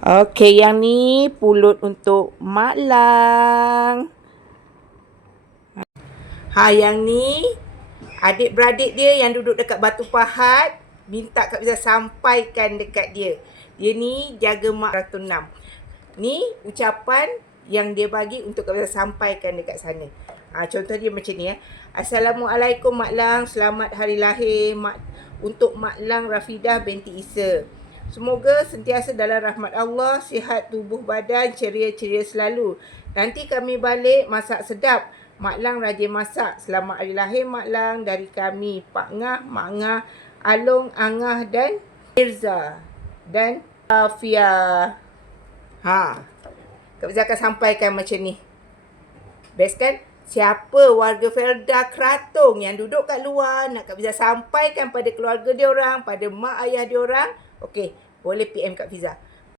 Okey, yang ni pulut untuk Mak Lang. Yang ni adik-beradik dia yang duduk dekat Batu Pahat minta Kak Fiza sampaikan dekat dia. Dia ni jaga Mak 106. Ni ucapan yang dia bagi untuk Kak Fiza sampaikan dekat sana. Contoh dia macam ni ya. Assalamualaikum Mak Lang, selamat hari lahir untuk Mak Lang Rafidah binti Isa. Semoga sentiasa dalam rahmat Allah, sihat tubuh badan, ceria-ceria selalu. Nanti kami balik masak sedap. Mak Lang rajin masak. Selamat hari lahir Mak Lang dari kami, Pak Ngah, Mak Ngah, Along, Angah dan Mirza dan Afia. Kak Fiza akan sampaikan macam ni. Best kan? Siapa warga Felda Kratung yang duduk kat luar nak Kak Fiza sampaikan pada keluarga dia orang, pada mak ayah dia orang, okey, boleh PM Kak Fiza.